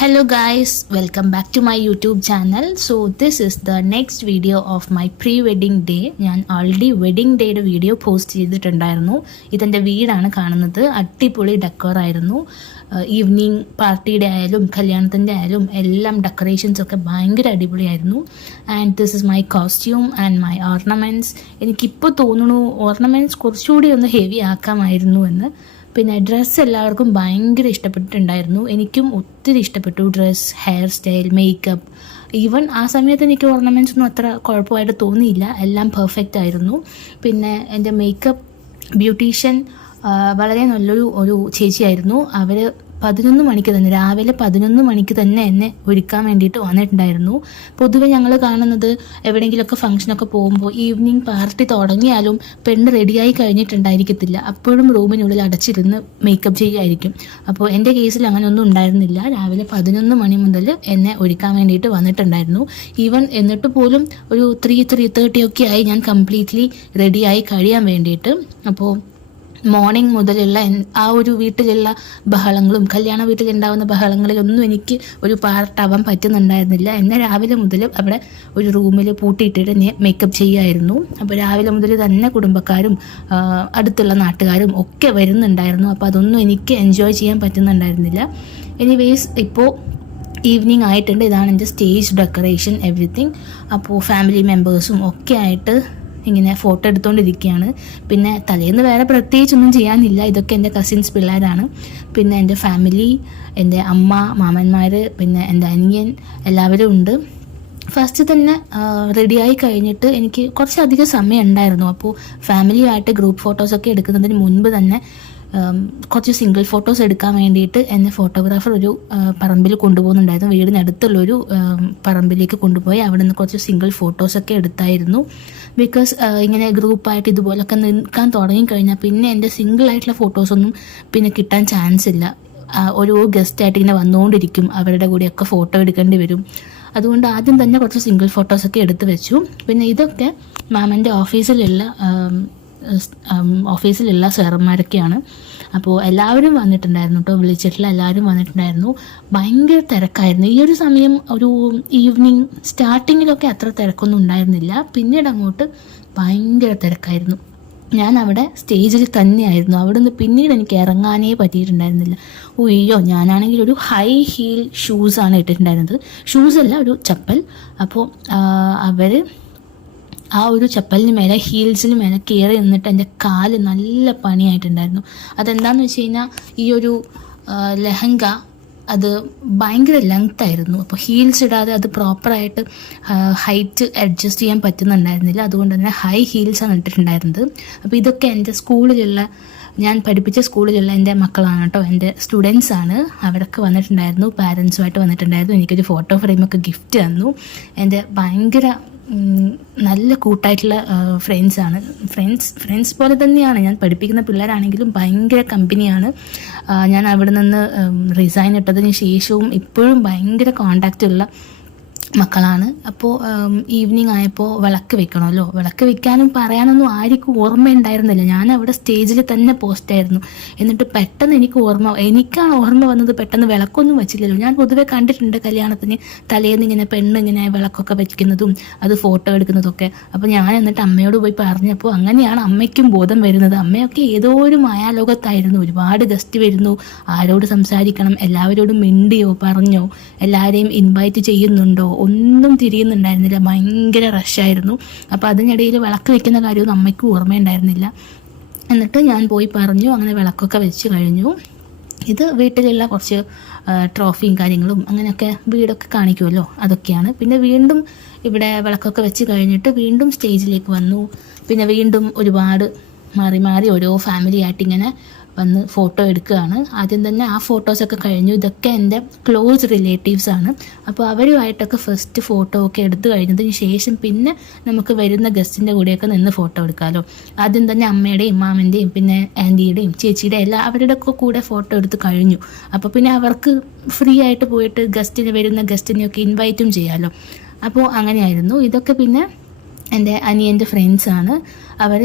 Hello guys, welcome back to my YouTube channel. So this is the next video of my pre-wedding day. ഞാൻ already wedding ഡേയുടെ video post ചെയ്തിട്ടുണ്ടായിരുന്നു. ഇതെൻ്റെ വീടാണ് കാണുന്നത്. അടിപൊളി ഡെക്കോറായിരുന്നു. Evening പാർട്ടിയുടെ ആയാലും കല്യാണത്തിൻ്റെ ആയാലും എല്ലാം ഡെക്കറേഷൻസ് ഒക്കെ ഭയങ്കര അടിപൊളിയായിരുന്നു. And this is my costume and my ornaments. എനിക്കിപ്പോൾ തോന്നുന്നു ഓർണമെൻറ്റ്സ് കുറച്ചുകൂടി ഒന്ന് ഹെവി ആക്കാമായിരുന്നു എന്ന്. പിന്നെ ഡ്രസ്സ് എല്ലാവർക്കും ഭയങ്കര ഇഷ്ടപ്പെട്ടിട്ടുണ്ടായിരുന്നു. എനിക്കും ഒത്തിരി ഇഷ്ടപ്പെട്ടു dress, hair style, makeup. Even ആ സമയത്ത് എനിക്ക് ഓർണമെൻറ്റ്സ് ഒന്നും അത്ര കുഴപ്പമായിട്ട് തോന്നിയില്ല. എല്ലാം പെർഫെക്റ്റ് ആയിരുന്നു. പിന്നെ എൻ്റെ മേക്കപ്പ് ബ്യൂട്ടീഷ്യൻ വളരെ നല്ലൊരു ചേച്ചിയായിരുന്നു. അവർ 11 മണിക്ക് തന്നെ, രാവിലെ 11 മണിക്ക് തന്നെ എന്നെ ഒരുക്കാൻ വേണ്ടിയിട്ട് വന്നിട്ടുണ്ടായിരുന്നു. പൊതുവെ ഞങ്ങൾ കാണുന്നത് എവിടെയെങ്കിലുമൊക്കെ ഫംഗ്ഷനൊക്കെ പോകുമ്പോൾ ഈവനിങ് പാർട്ടി തുടങ്ങിയാലും പെണ്ണ് റെഡിയായി കഴിഞ്ഞിട്ടുണ്ടായിരിക്കത്തില്ല. അപ്പോഴും റൂമിനുള്ളിൽ അടച്ചിരുന്ന് മേക്കപ്പ് ചെയ്യുമായിരിക്കും. അപ്പോൾ എൻ്റെ കേസിൽ അങ്ങനെയൊന്നും ഉണ്ടായിരുന്നില്ല. രാവിലെ 11 മണി മുതൽ എന്നെ ഒരുക്കാൻ വേണ്ടിയിട്ട് വന്നിട്ടുണ്ടായിരുന്നു. ഈവൻ എന്നിട്ട് പോലും ഒരു 3:30 ഒക്കെ ആയി ഞാൻ കംപ്ലീറ്റ്ലി റെഡിയായി കഴിയാൻ വേണ്ടിയിട്ട്. അപ്പോൾ മോർണിംഗ് മുതലുള്ള ആ ഒരു വീട്ടിലുള്ള ബഹളങ്ങളും കല്യാണ വീട്ടിലുണ്ടാകുന്ന ബഹളങ്ങളിലൊന്നും എനിക്ക് ഒരു പാർട്ടാവാൻ പറ്റുന്നുണ്ടായിരുന്നില്ല. എന്നെ രാവിലെ മുതൽ അവിടെ ഒരു റൂമിൽ പൂട്ടിയിട്ടിട്ട് ഞാൻ മേക്കപ്പ് ചെയ്യുമായിരുന്നു. അപ്പോൾ രാവിലെ മുതൽ തന്നെ കുടുംബക്കാരും അടുത്തുള്ള നാട്ടുകാരും ഒക്കെ വരുന്നുണ്ടായിരുന്നു. അപ്പോൾ അതൊന്നും എനിക്ക് എൻജോയ് ചെയ്യാൻ പറ്റുന്നുണ്ടായിരുന്നില്ല. എനിവേസ് ഇപ്പോൾ ഈവനിങ് ആയിട്ടുണ്ട്. ഇതാണ് എൻ്റെ സ്റ്റേജ് ഡെക്കറേഷൻ, എവറിത്തിങ്. അപ്പോൾ ഫാമിലി മെമ്പേഴ്സും ഒക്കെ ആയിട്ട് ഇങ്ങനെ ഫോട്ടോ എടുത്തുകൊണ്ടിരിക്കുകയാണ്. പിന്നെ തലേന്ന് വേറെ പ്രത്യേകിച്ചൊന്നും ചെയ്യാനില്ല. ഇതൊക്കെ എൻ്റെ കസിൻസ് പിള്ളേരാണ്. പിന്നെ എൻ്റെ ഫാമിലി, എൻ്റെ അമ്മ, മാമന്മാർ, പിന്നെ എൻ്റെ അനിയൻ എല്ലാവരും ഉണ്ട്. ഫസ്റ്റ് തന്നെ റെഡിയായി കഴിഞ്ഞിട്ട് എനിക്ക് കുറച്ചധികം സമയം ഉണ്ടായിരുന്നു. അപ്പോൾ ഫാമിലിയായിട്ട് ഗ്രൂപ്പ് ഫോട്ടോസൊക്കെ എടുക്കുന്നതിന് മുൻപ് തന്നെ കുറച്ച് സിംഗിൾ ഫോട്ടോസ് എടുക്കാൻ വേണ്ടിയിട്ട് എന്നെ ഫോട്ടോഗ്രാഫർ ഒരു പറമ്പിൽ കൊണ്ടുപോകുന്നുണ്ടായിരുന്നു. വീടിനടുത്തുള്ളൊരു പറമ്പിലേക്ക് കൊണ്ടുപോയി അവിടെ നിന്ന് കുറച്ച് സിംഗിൾ ഫോട്ടോസൊക്കെ എടുത്തായിരുന്നു. ബിക്കോസ് ഇങ്ങനെ ഗ്രൂപ്പായിട്ട് ഇതുപോലൊക്കെ നിൽക്കാൻ തുടങ്ങിക്കഴിഞ്ഞാൽ പിന്നെ എൻ്റെ സിംഗിളായിട്ടുള്ള ഫോട്ടോസൊന്നും പിന്നെ കിട്ടാൻ ചാൻസ് ഇല്ല. ഓരോ ഗസ്റ്റായിട്ട് ഇങ്ങനെ വന്നുകൊണ്ടിരിക്കും, അവരുടെ കൂടെയൊക്കെ ഫോട്ടോ എടുക്കേണ്ടി വരും. അതുകൊണ്ട് ആദ്യം തന്നെ കുറച്ച് സിംഗിൾ ഫോട്ടോസൊക്കെ എടുത്ത് വെച്ചു. പിന്നെ ഇതൊക്കെ മാമൻ്റെ ഓഫീസിലുള്ള സാറന്മാരൊക്കെയാണ്. അപ്പോൾ എല്ലാവരും വന്നിട്ടുണ്ടായിരുന്നു കേട്ടോ, വിളിച്ചിട്ടുള്ള എല്ലാവരും വന്നിട്ടുണ്ടായിരുന്നു. ഭയങ്കര തിരക്കായിരുന്നു ഈ ഒരു സമയം. ഒരു ഈവനിങ് സ്റ്റാർട്ടിങ്ങിലൊക്കെ അത്ര തിരക്കൊന്നും ഉണ്ടായിരുന്നില്ല. പിന്നീട് അങ്ങോട്ട് ഭയങ്കര തിരക്കായിരുന്നു. ഞാൻ അവിടെ സ്റ്റേജിൽ തന്നെയായിരുന്നു. അവിടെ നിന്ന് പിന്നീട് എനിക്ക് ഇറങ്ങാനേ പറ്റിയിട്ടുണ്ടായിരുന്നില്ല. അയ്യോ, ഞാനാണെങ്കിൽ ഒരു ഹൈ ഹീൽ ഷൂസാണ് ഇട്ടിട്ടുണ്ടായിരുന്നത്. ഷൂസല്ല, ഒരു ചപ്പൽ. അപ്പോൾ അവർ ആ ഒരു ചപ്പലിന് മേലെ, ഹീൽസിന് മേലെ കയറി നിന്നിട്ട് എൻ്റെ കാല് നല്ല പണിയായിട്ടുണ്ടായിരുന്നു. അതെന്താണെന്ന് വെച്ച് കഴിഞ്ഞാൽ ഈ ഒരു ലെഹങ്ക അത് ഭയങ്കര ലെങ്ത് ആയിരുന്നു. അപ്പോൾ ഹീൽസ് ഇടാതെ അത് പ്രോപ്പറായിട്ട് ഹൈറ്റ് അഡ്ജസ്റ്റ് ചെയ്യാൻ പറ്റുന്നുണ്ടായിരുന്നില്ല. അതുകൊണ്ട് തന്നെ ഹൈ ഹീൽസാണ് ഇട്ടിട്ടുണ്ടായിരുന്നത്. അപ്പോൾ ഇതൊക്കെ എൻ്റെ സ്കൂളിലുള്ള, ഞാൻ പഠിപ്പിച്ച സ്കൂളിലുള്ള എൻ്റെ മക്കളാണ് കേട്ടോ, എൻ്റെ സ്റ്റുഡൻസാണ്. അവരൊക്കെ വന്നിട്ടുണ്ടായിരുന്നു, പാരൻസുമായിട്ട് വന്നിട്ടുണ്ടായിരുന്നു. എനിക്കൊരു ഫോട്ടോ ഫ്രെയിമൊക്കെ ഗിഫ്റ്റ് തന്നു. എൻ്റെ ഭയങ്കര നല്ല കൂട്ടായിട്ടുള്ള ഫ്രണ്ട്സാണ്. ഫ്രണ്ട്സ് പോലെ തന്നെയാണ്. ഞാൻ പഠിപ്പിക്കുന്ന പിള്ളേരാണെങ്കിലും ഭയങ്കര കമ്പനിയാണ്. ഞാൻ അവിടെ നിന്ന് റിസൈൻ ഇട്ടതിന് ശേഷവും ഇപ്പോഴും ഭയങ്കര കോണ്ടാക്റ്റുള്ള മക്കളാണ്. അപ്പോൾ ഈവനിങ് ആയപ്പോൾ വിളക്ക് വെക്കണമല്ലോ. വിളക്ക് വെക്കാനും പറയാനൊന്നും ആർക്കും ഓർമ്മയുണ്ടായിരുന്നില്ല. ഞാൻ അവിടെ സ്റ്റേജിൽ തന്നെ പോസ്റ്റായിരുന്നു. എന്നിട്ട് പെട്ടെന്ന് എനിക്കാണ് ഓർമ്മ വന്നത്. പെട്ടെന്ന് വിളക്കൊന്നും വെച്ചില്ലല്ലോ. ഞാൻ പൊതുവെ കണ്ടിട്ടുണ്ട് കല്യാണത്തിന് തലേന്ന് ഇങ്ങനെ പെണ്ണിങ്ങനെ വിളക്കൊക്കെ വെക്കുന്നതും അത് ഫോട്ടോ എടുക്കുന്നതൊക്കെ. അപ്പോൾ ഞാൻ എന്നിട്ട് അമ്മയോട് പോയി പറഞ്ഞപ്പോൾ അങ്ങനെയാണ് അമ്മയ്ക്കും ബോധം വരുന്നത്. അമ്മയൊക്കെ ഏതോ ഒരു മായാലോകത്തായിരുന്നു. ഒരുപാട് ഗസ്റ്റ് വരുന്നു, ആരോട് സംസാരിക്കണം, എല്ലാവരോടും മിണ്ടിയോ പറഞ്ഞോ, എല്ലാവരെയും ഇൻവൈറ്റ് ചെയ്യുന്നുണ്ടോ, ഒന്നും തിരിയുന്നുണ്ടായിരുന്നില്ല. ഭയങ്കര റഷായിരുന്നു. അപ്പോൾ അതിനിടയിൽ വിളക്ക് വെക്കുന്ന കാര്യമൊന്നും അമ്മയ്ക്കും ഓർമ്മയുണ്ടായിരുന്നില്ല. എന്നിട്ട് ഞാൻ പോയി പറഞ്ഞു. അങ്ങനെ വിളക്കൊക്കെ വെച്ച് കഴിഞ്ഞു. ഇത് വീട്ടിലുള്ള കുറച്ച് ട്രോഫിയും കാര്യങ്ങളും അങ്ങനെയൊക്കെ വീടൊക്കെ കാണിക്കുമല്ലോ, അതൊക്കെയാണ്. പിന്നെ വീണ്ടും ഇവിടെ വിളക്കൊക്കെ വെച്ച് കഴിഞ്ഞിട്ട് വീണ്ടും സ്റ്റേജിലേക്ക് വന്നു. പിന്നെ വീണ്ടും ഒരുപാട് മാറി ഓരോ ഫാമിലി ആയിട്ട് ഇങ്ങനെ വന്ന് ഫോട്ടോ എടുക്കുകയാണ്. ആദ്യം തന്നെ ആ ഫോട്ടോസൊക്കെ കഴിഞ്ഞു. ഇതൊക്കെ എൻ്റെ ക്ലോസ് റിലേറ്റീവ്സാണ്. അപ്പോൾ അവരുമായിട്ടൊക്കെ ഫസ്റ്റ് ഫോട്ടോ ഒക്കെ എടുത്തു കഴിഞ്ഞതിന് ശേഷം പിന്നെ നമുക്ക് വരുന്ന ഗസ്റ്റിൻ്റെ കൂടെയൊക്കെ നിന്ന് ഫോട്ടോ എടുക്കാമല്ലോ. ആദ്യം തന്നെ അമ്മയുടെയും മാമൻ്റെയും പിന്നെ ആൻറ്റിയുടെയും ചേച്ചിയുടെ അവരുടെ ഒക്കെ കൂടെ ഫോട്ടോ എടുത്ത് കഴിഞ്ഞു. അപ്പോൾ പിന്നെ അവർക്ക് ഫ്രീ ആയിട്ട് പോയിട്ട് വരുന്ന ഗസ്റ്റിനെയൊക്കെ ഇൻവൈറ്റും ചെയ്യാമല്ലോ. അപ്പോൾ അങ്ങനെയായിരുന്നു. ഇതൊക്കെ പിന്നെ എൻ്റെ അനിയൻ്റെ ഫ്രണ്ട്സാണ്. അവർ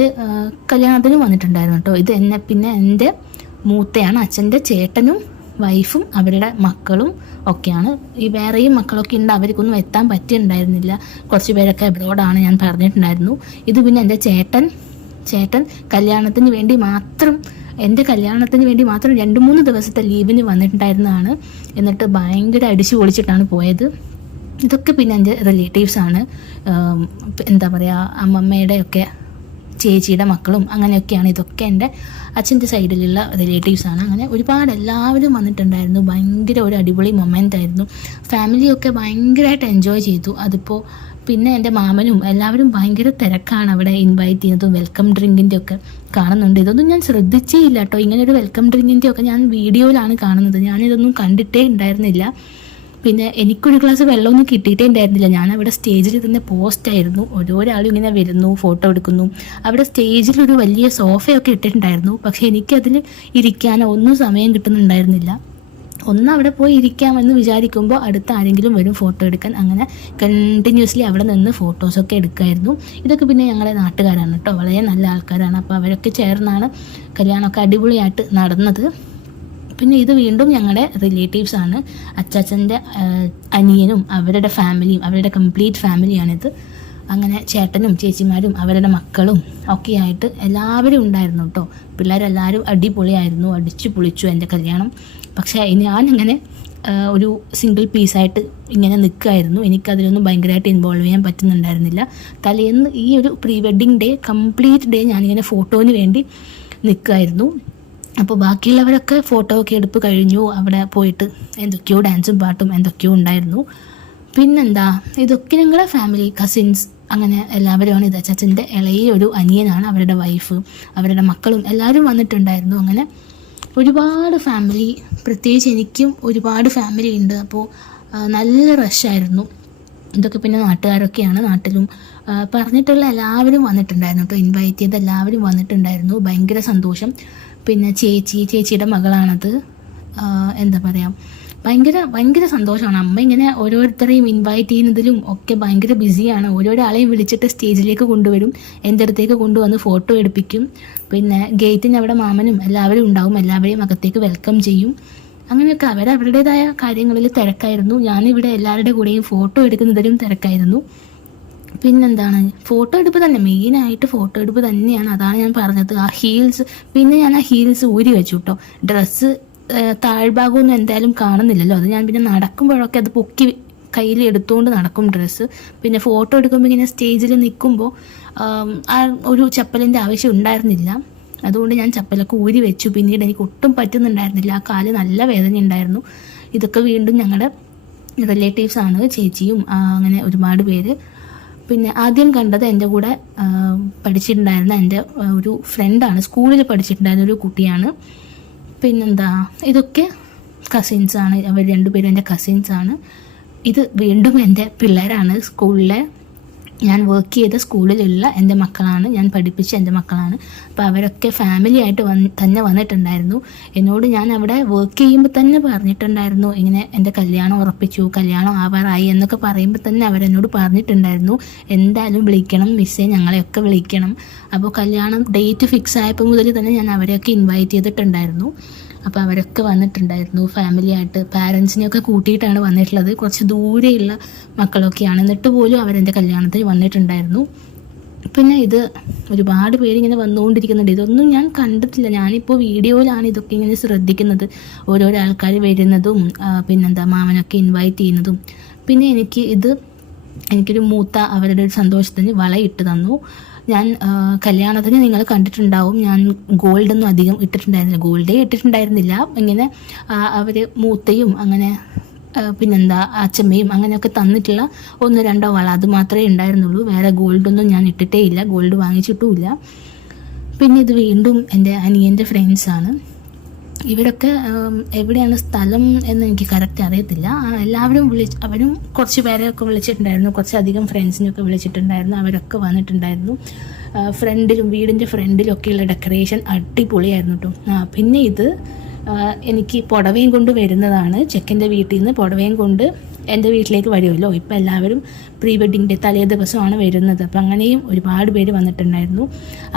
കല്യാണത്തിനും വന്നിട്ടുണ്ടായിരുന്നു കേട്ടോ. ഇത് പിന്നെ എൻ്റെ മൂത്തയാണ്, അച്ഛൻ്റെ ചേട്ടനും വൈഫും അവരുടെ മക്കളും ഒക്കെയാണ്. ഈ വേറെയും മക്കളൊക്കെ ഉണ്ട്, അവർക്കൊന്നും എത്താൻ പറ്റിയിട്ടുണ്ടായിരുന്നില്ല. കുറച്ച് പേരൊക്കെ അബ്രോഡാണ് ഞാൻ പറഞ്ഞിട്ടുണ്ടായിരുന്നു. ഇത് പിന്നെ എൻ്റെ ചേട്ടൻ കല്യാണത്തിന് വേണ്ടി മാത്രം, എൻ്റെ കല്യാണത്തിന് വേണ്ടി മാത്രം 2-3 ദിവസത്തെ ലീവിന് വന്നിട്ടുണ്ടായിരുന്നതാണ്. എന്നിട്ട് ഭയങ്കര അടിച്ചു പൊളിച്ചിട്ടാണ് പോയത്. ഇതൊക്കെ പിന്നെ എൻ്റെ റിലേറ്റീവ്സാണ്. എന്താ പറയുക, അമ്മമ്മയുടെ ഒക്കെ ചേച്ചിയുടെ മക്കളും അങ്ങനെയൊക്കെയാണ്. ഇതൊക്കെ എൻ്റെ അച്ഛൻ്റെ സൈഡിലുള്ള റിലേറ്റീവ്സാണ്. അങ്ങനെ ഒരുപാട് എല്ലാവരും വന്നിട്ടുണ്ടായിരുന്നു. ഭയങ്കര ഒരു അടിപൊളി മൊമെൻ്റ് ആയിരുന്നു. ഫാമിലിയൊക്കെ ഭയങ്കരമായിട്ട് എൻജോയ് ചെയ്തു. അതിപ്പോൾ പിന്നെ എൻ്റെ മാമനും എല്ലാവരും ഭയങ്കര തിരക്കാണ് അവിടെ ഇൻവൈറ്റ് ചെയ്യുന്നതും വെൽക്കം ഡ്രിങ്കിൻ്റെ ഒക്കെ കാണുന്നുണ്ട്. ഇതൊന്നും ഞാൻ ശ്രദ്ധിച്ചേ ഇല്ല കേട്ടോ. ഇങ്ങനൊരു വെൽക്കം ഡ്രിങ്കിൻ്റെ ഒക്കെ ഞാൻ വീഡിയോയിലാണ് കാണുന്നത്. ഞാനിതൊന്നും കണ്ടിട്ടേ ഉണ്ടായിരുന്നില്ല. പിന്നെ എനിക്കൊരു ഗ്ലാസ് വെള്ളമൊന്നും കിട്ടിയിട്ടേ ഉണ്ടായിരുന്നില്ല. ഞാൻ അവിടെ സ്റ്റേജിൽ തന്നെ പോസ്റ്റായിരുന്നു. ഓരോരാളും ഇങ്ങനെ വരുന്നു, ഫോട്ടോ എടുക്കുന്നു. അവിടെ സ്റ്റേജിലൊരു വലിയ സോഫയൊക്കെ ഇട്ടിട്ടുണ്ടായിരുന്നു. പക്ഷേ എനിക്കതിൽ ഇരിക്കാനോ ഒന്നും സമയം കിട്ടുന്നുണ്ടായിരുന്നില്ല. അവിടെ പോയി ഇരിക്കാമെന്ന് വിചാരിക്കുമ്പോൾ അടുത്ത ആരെങ്കിലും വരും ഫോട്ടോ എടുക്കാൻ. അങ്ങനെ കണ്ടിന്യൂസ്ലി അവിടെ നിന്ന് ഫോട്ടോസൊക്കെ എടുക്കുമായിരുന്നു. ഇതൊക്കെ പിന്നെ ഞങ്ങളുടെ നാട്ടുകാരാണ് കേട്ടോ, വളരെ നല്ല ആൾക്കാരാണ്. അപ്പോൾ അവരൊക്കെ ചേർന്നാണ് കല്യാണമൊക്കെ അടിപൊളിയായിട്ട് നടന്നത്. പിന്നെ ഇത് വീണ്ടും ഞങ്ങളുടെ റിലേറ്റീവ്സാണ്. അച്ചാച്ചൻ്റെ അനിയനും അവരുടെ ഫാമിലിയും, അവരുടെ കംപ്ലീറ്റ് ഫാമിലിയാണിത്. അങ്ങനെ ചേട്ടനും ചേച്ചിമാരും അവരുടെ മക്കളും ഒക്കെ ആയിട്ട് എല്ലാവരും ഉണ്ടായിരുന്നു കേട്ടോ. പിള്ളേരെല്ലാവരും അടിപൊളിയായിരുന്നു, അടിച്ചു പൊളിച്ചു എൻ്റെ കല്യാണം. പക്ഷേ ഞാനിങ്ങനെ ഒരു സിംഗിൾ പീസായിട്ട് ഇങ്ങനെ നിൽക്കുമായിരുന്നു. എനിക്കതിലൊന്നും ഭയങ്കരമായിട്ട് ഇൻവോൾവ് ചെയ്യാൻ പറ്റുന്നുണ്ടായിരുന്നില്ല. തലേന്ന് ഈ ഒരു pre wedding day complete day ഞാനിങ്ങനെ ഫോട്ടോന് വേണ്ടി നിൽക്കുമായിരുന്നു. അപ്പോൾ ബാക്കിയുള്ളവരൊക്കെ ഫോട്ടോ ഒക്കെ എടുപ്പ് കഴിഞ്ഞു. അവിടെ പോയിട്ട് എന്തൊക്കെയോ ഡാൻസും പാട്ടും എന്തൊക്കെയോ ഉണ്ടായിരുന്നു. പിന്നെന്താ, ഇതൊക്കെ ഞങ്ങളുടെ ഫാമിലി കസിൻസ് അങ്ങനെ എല്ലാവരുമാണ്. ഇത് അച്ചാച്ചൻ്റെ ഇളയ ഒരു അനിയനാണ്, അവരുടെ വൈഫ്, അവരുടെ മക്കളും എല്ലാവരും വന്നിട്ടുണ്ടായിരുന്നു. അങ്ങനെ ഒരുപാട് ഫാമിലി, പ്രത്യേകിച്ച് എനിക്കും ഒരുപാട് ഫാമിലി ഉണ്ട്. അപ്പോൾ നല്ല റഷായിരുന്നു. ഇതൊക്കെ പിന്നെ നാട്ടുകാരൊക്കെയാണ്. നാട്ടിലും പറഞ്ഞിട്ടുള്ള എല്ലാവരും വന്നിട്ടുണ്ടായിരുന്നു കേട്ടോ. ഇൻവൈറ്റ് ചെയ്ത് എല്ലാവരും വന്നിട്ടുണ്ടായിരുന്നു. ഭയങ്കര സന്തോഷം. പിന്നെ ചേച്ചിയുടെ മകളാണത്. എന്താ പറയുക, ഭയങ്കര സന്തോഷമാണ്. അമ്മ ഇങ്ങനെ ഓരോരുത്തരെയും ഇൻവൈറ്റ് ചെയ്യുന്നതിലും ഒക്കെ ഭയങ്കര ബിസിയാണ്. ഓരോരാളെയും വിളിച്ചിട്ട് സ്റ്റേജിലേക്ക് കൊണ്ടുവരും, എൻ്റെ അടുത്തേക്ക് കൊണ്ടുവന്ന് ഫോട്ടോ എടുപ്പിക്കും. പിന്നെ ഗേറ്റിന് അവിടെ മാമനും എല്ലാവരും ഉണ്ടാവും, എല്ലാവരെയും അകത്തേക്ക് വെൽക്കം ചെയ്യും. അങ്ങനെയൊക്കെ അവരവരുടേതായ കാര്യങ്ങളിൽ തിരക്കായിരുന്നു. ഞാനിവിടെ എല്ലാവരുടെ കൂടെയും ഫോട്ടോ എടുക്കുന്നതിലും തിരക്കായിരുന്നു. പിന്നെന്താണ്, ഫോട്ടോ എടുപ്പ് തന്നെ, മെയിനായിട്ട് ഫോട്ടോ എടുപ്പ് തന്നെയാണ്. അതാണ് ഞാൻ പറഞ്ഞത്. ആ ഹീൽസ്, പിന്നെ ഞാൻ ആ ഹീൽസ് ഊരി വെച്ചു കേട്ടോ. ഡ്രസ്സ് താഴ്ഭാഗമൊന്നും എന്തായാലും കാണുന്നില്ലല്ലോ. അത് ഞാൻ പിന്നെ നടക്കുമ്പോഴൊക്കെ അത് പൊക്കി കയ്യിൽ എടുത്തുകൊണ്ട് നടക്കും ഡ്രസ്സ്. പിന്നെ ഫോട്ടോ എടുക്കുമ്പോൾ ഇങ്ങനെ സ്റ്റേജിൽ നിൽക്കുമ്പോൾ ആ ഒരു ചപ്പലിൻ്റെ ആവശ്യം ഉണ്ടായിരുന്നില്ല. അതുകൊണ്ട് ഞാൻ ചപ്പലൊക്കെ ഊരി വെച്ചു. പിന്നീട് എനിക്ക് ഒട്ടും പറ്റുന്നുണ്ടായിരുന്നില്ല, ആ കാല് നല്ല വേദന ഉണ്ടായിരുന്നു. ഇതൊക്കെ വീണ്ടും ഞങ്ങളുടെ റിലേറ്റീവ്സാണ്, ചേച്ചിയും അങ്ങനെ ഒരുപാട് പേര്. പിന്നെ ആദ്യം കണ്ടത് എൻ്റെ കൂടെ പഠിച്ചിട്ടുണ്ടായിരുന്ന എൻ്റെ ഒരു ഫ്രണ്ടാണ്, സ്കൂളിൽ പഠിച്ചിട്ടുണ്ടായിരുന്ന ഒരു കുട്ടിയാണ്. പിന്നെന്താ, ഇതൊക്കെ കസിൻസാണ്, അവർ രണ്ടുപേരും എൻ്റെ കസിൻസാണ്. ഇത് വീണ്ടും എൻ്റെ പിള്ളേരാണ്, സ്കൂളിലെ ഞാൻ വർക്ക് ചെയ്ത സ്കൂളിലുള്ള എൻ്റെ മക്കളാണ്, ഞാൻ പഠിപ്പിച്ച എൻ്റെ മക്കളാണ്. അപ്പോൾ അവരൊക്കെ ഫാമിലി ആയിട്ട് തന്നെ വന്നിട്ടുണ്ടായിരുന്നു. എന്നോട് ഞാൻ അവിടെ വർക്ക് ചെയ്യുമ്പോൾ തന്നെ പറഞ്ഞിട്ടുണ്ടായിരുന്നു, ഇങ്ങനെ എൻ്റെ കല്യാണം ഉറപ്പിച്ചു, കല്യാണം ആവാറായി എന്നൊക്കെ പറയുമ്പോൾ തന്നെ അവരെന്നോട് പറഞ്ഞിട്ടുണ്ടായിരുന്നു, എന്തായാലും വിളിക്കണം മിസ്സേ, ഞങ്ങളെയൊക്കെ വിളിക്കണം. അപ്പോൾ കല്യാണം ഡേറ്റ് ഫിക്സ് ആയപ്പോൾ മുതൽ തന്നെ ഞാൻ അവരെയൊക്കെ ഇൻവൈറ്റ് ചെയ്തിട്ടുണ്ടായിരുന്നു. അപ്പോൾ അവരൊക്കെ വന്നിട്ടുണ്ടായിരുന്നു ഫാമിലിയായിട്ട്. പാരൻസിനെയൊക്കെ കൂട്ടിയിട്ടാണ് വന്നിട്ടുള്ളത്. കുറച്ച് ദൂരെയുള്ള മക്കളൊക്കെയാണ്, എന്നിട്ട് പോലും അവരെൻ്റെ കല്യാണത്തിന് വന്നിട്ടുണ്ടായിരുന്നു. പിന്നെ ഇത് ഒരുപാട് പേരിങ്ങനെ വന്നുകൊണ്ടിരിക്കുന്നുണ്ട്. ഇതൊന്നും ഞാൻ കണ്ടിട്ടില്ല, ഞാനിപ്പോൾ വീഡിയോയിലാണ് ഇതൊക്കെ ഇങ്ങനെ ശ്രദ്ധിക്കുന്നത്, ഓരോരോ ആൾക്കാർ വരുന്നതും പിന്നെന്താ മാമനൊക്കെ ഇൻവൈറ്റ് ചെയ്യുന്നതും. പിന്നെ എനിക്കൊരു മൂത്ത അവരുടെ ഒരു സന്തോഷത്തിന് വളയിട്ട് തന്നു. ഞാൻ കല്യാണത്തിന് നിങ്ങൾ കണ്ടിട്ടുണ്ടാവും, ഞാൻ ഗോൾഡൊന്നും അധികം ഇട്ടിട്ടുണ്ടായിരുന്നില്ല, ഗോൾഡേ ഇട്ടിട്ടുണ്ടായിരുന്നില്ല. ഇങ്ങനെ അവർ മൂത്തയും അങ്ങനെ പിന്നെന്താ അച്ചമ്മയും അങ്ങനെയൊക്കെ തന്നിട്ടുള്ള 1-2 വള, അത് മാത്രമേ ഉണ്ടായിരുന്നുള്ളൂ. വേറെ ഗോൾഡൊന്നും ഞാൻ ഇട്ടിട്ടേ ഇല്ല, ഗോൾഡ് വാങ്ങിച്ചിട്ടുമില്ല. പിന്നെ ഇത് വീണ്ടും എൻ്റെ അനിയൻ്റെ ഫ്രണ്ട്സാണ്. ഇവരൊക്കെ എവിടെയാണ് സ്ഥലം എന്ന് എനിക്ക് കറക്റ്റ് അറിയത്തില്ല. എല്ലാവരും അവരും കുറച്ച് പേരെയൊക്കെ വിളിച്ചിട്ടുണ്ടായിരുന്നു, കുറച്ചധികം ഫ്രണ്ട്സിനെയൊക്കെ വിളിച്ചിട്ടുണ്ടായിരുന്നു. അവരൊക്കെ വന്നിട്ടുണ്ടായിരുന്നു. വീടിൻ്റെ ഫ്രണ്ടിലൊക്കെയുള്ള ഡെക്കറേഷൻ അടിപൊളിയായിരുന്നു കേട്ടോ. പിന്നെ ഇത് എനിക്ക് പുടവയും കൊണ്ട് വരുന്നതാണ്. ചെക്കൻ്റെ വീട്ടിൽ നിന്ന് പുടവയും കൊണ്ട് എൻ്റെ വീട്ടിലേക്ക് വരുമല്ലോ. ഇപ്പം എല്ലാവരും പ്രീ വെഡ്ഡിങ് ഡേ തലേ ദിവസമാണ് വരുന്നത്. അപ്പം അങ്ങനെയും ഒരുപാട് പേര് വന്നിട്ടുണ്ടായിരുന്നു.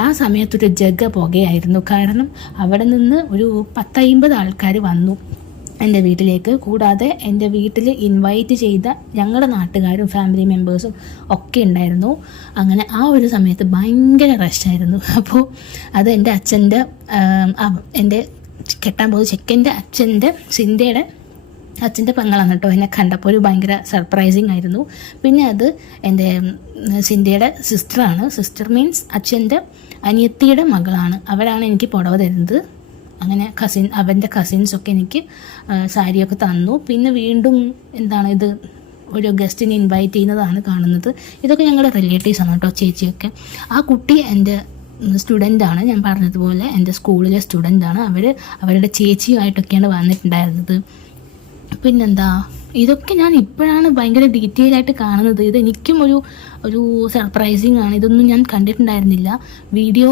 ആ സമയത്തൊരു പുകയായിരുന്നു, കാരണം അവിടെ നിന്ന് ഒരു 10-50 ആൾക്കാർ വന്നു. എൻ്റെ വീട്ടിലേക്ക്. കൂടാതെ എൻ്റെ വീട്ടിൽ ഇൻവൈറ്റ് ചെയ്ത ഞങ്ങളുടെ നാട്ടുകാരും ഫാമിലി മെമ്പേഴ്സും ഒക്കെ ഉണ്ടായിരുന്നു. അങ്ങനെ ആ ഒരു സമയത്ത് ഭയങ്കര റഷായിരുന്നു. അപ്പോൾ അത് എൻ്റെ അച്ഛൻ്റെ എൻ്റെ കെട്ടാൻ പോകുന്ന ചെക്കൻ്റെ അച്ഛൻ്റെ സിന്ധയുടെ അച്ഛൻ്റെ പെങ്ങളാണ് കേട്ടോ. എന്നെ കണ്ടപ്പോൾ ഒരു ഭയങ്കര സർപ്രൈസിങ് ആയിരുന്നു. പിന്നെ അത് എൻ്റെ സിന്ധയുടെ സിസ്റ്ററാണ്. സിസ്റ്റർ മീൻസ് അച്ഛൻ്റെ അനിയത്തിയുടെ മകളാണ്. അവരാണ് എനിക്ക് പുടവ തരുന്നത്. അങ്ങനെ അവൻ്റെ കസിൻസൊക്കെ എനിക്ക് സാരിയൊക്കെ തന്നു. പിന്നെ വീണ്ടും ഇത് ഒരു ഗസ്റ്റിനെ ഇൻവൈറ്റ് ചെയ്യുന്നതാണ് കാണുന്നത്. ഇതൊക്കെ ഞങ്ങളുടെ റിലേറ്റീവ്സാണ് കേട്ടോ, ചേച്ചിയൊക്കെ. ആ കുട്ടി എൻ്റെ സ്റ്റുഡൻ്റാണ്, ഞാൻ പറഞ്ഞതുപോലെ എൻ്റെ സ്കൂളിലെ സ്റ്റുഡൻ്റാണ്. അവരുടെ ചേച്ചിയുമായിട്ടൊക്കെയാണ് വന്നിട്ടുണ്ടായിരുന്നത്. പിന്നെന്താ, ഇതൊക്കെ ഞാൻ ഇപ്പോഴാണ് ഭയങ്കര ഡീറ്റെയിൽ ആയിട്ട് കാണുന്നത്. ഇത് എനിക്കും ഒരു സർപ്രൈസിങ് ആണ്. ഇതൊന്നും ഞാൻ കണ്ടിട്ടുണ്ടായിരുന്നില്ല. വീഡിയോ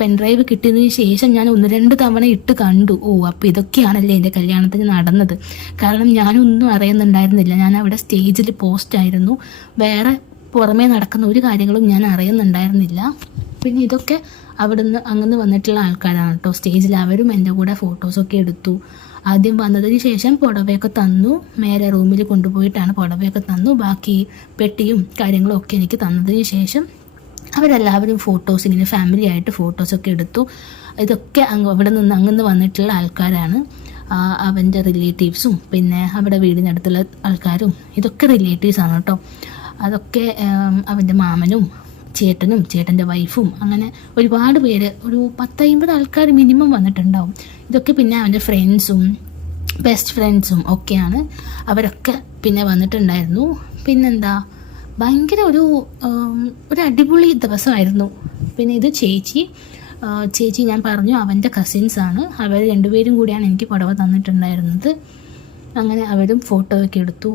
പെൻഡ്രൈവ് കിട്ടിയതിന് ശേഷം ഞാൻ 1-2 തവണ ഇട്ട് കണ്ടു. അപ്പോൾ ഇതൊക്കെയാണല്ലേ എൻ്റെ കല്യാണത്തിന് നടന്നത്. കാരണം ഞാനൊന്നും അറിയുന്നുണ്ടായിരുന്നില്ല. ഞാൻ അവിടെ സ്റ്റേജിൽ പോസ്റ്റായിരുന്നു. വേറെ പുറമേ നടക്കുന്ന ഒരു കാര്യങ്ങളും ഞാൻ അറിയുന്നുണ്ടായിരുന്നില്ല. പിന്നെ ഇതൊക്കെ അവിടുന്ന് അങ്ങനെ വന്നിട്ടുള്ള ആൾക്കാരാണ് കേട്ടോ. സ്റ്റേജിൽ അവരും എൻ്റെ കൂടെ ഫോട്ടോസൊക്കെ എടുത്തു. ആദ്യം വന്നതിന് ശേഷം പുടവയൊക്കെ തന്നു. മേലെ റൂമിൽ കൊണ്ടുപോയിട്ടാണ് പുടവയൊക്കെ തന്നു. ബാക്കി പെട്ടിയും കാര്യങ്ങളും ഒക്കെ എനിക്ക് തന്നതിന് ശേഷം അവരെല്ലാവരും ഫോട്ടോസ് ഇങ്ങനെ ഫാമിലി ആയിട്ട് ഫോട്ടോസൊക്കെ എടുത്തു. ഇതൊക്കെ അവിടെ നിന്ന് അങ്ങനെ വന്നിട്ടുള്ള ആൾക്കാരാണ്. അവൻ്റെ റിലേറ്റീവ്സും പിന്നെ അവിടെ വീടിനടുത്തുള്ള ആൾക്കാരും ഇതൊക്കെ റിലേറ്റീവ്സാണ് കേട്ടോ. അതൊക്കെ അവൻ്റെ മാമനും ചേട്ടനും ചേട്ടൻ്റെ വൈഫും അങ്ങനെ ഒരുപാട് പേര്, ഒരു 10-50 ആൾക്കാർ മിനിമം വന്നിട്ടുണ്ടാവും. ഇതൊക്കെ പിന്നെ അവൻ്റെ ഫ്രണ്ട്സും ബെസ്റ്റ് ഫ്രണ്ട്സും ഒക്കെയാണ്. അവരൊക്കെ പിന്നെ വന്നിട്ടുണ്ടായിരുന്നു. പിന്നെന്താ, ഭയങ്കര ഒരു അടിപൊളി ദിവസമായിരുന്നു. പിന്നെ ഇത് ചേച്ചി ഞാൻ പറഞ്ഞു അവൻ്റെ കസിൻസാണ്. അവർ രണ്ടുപേരും കൂടിയാണ് എനിക്ക് പുടവ തന്നിട്ടുണ്ടായിരുന്നത്. അങ്ങനെ അവരും ഫോട്ടോ ഒക്കെ എടുത്തു.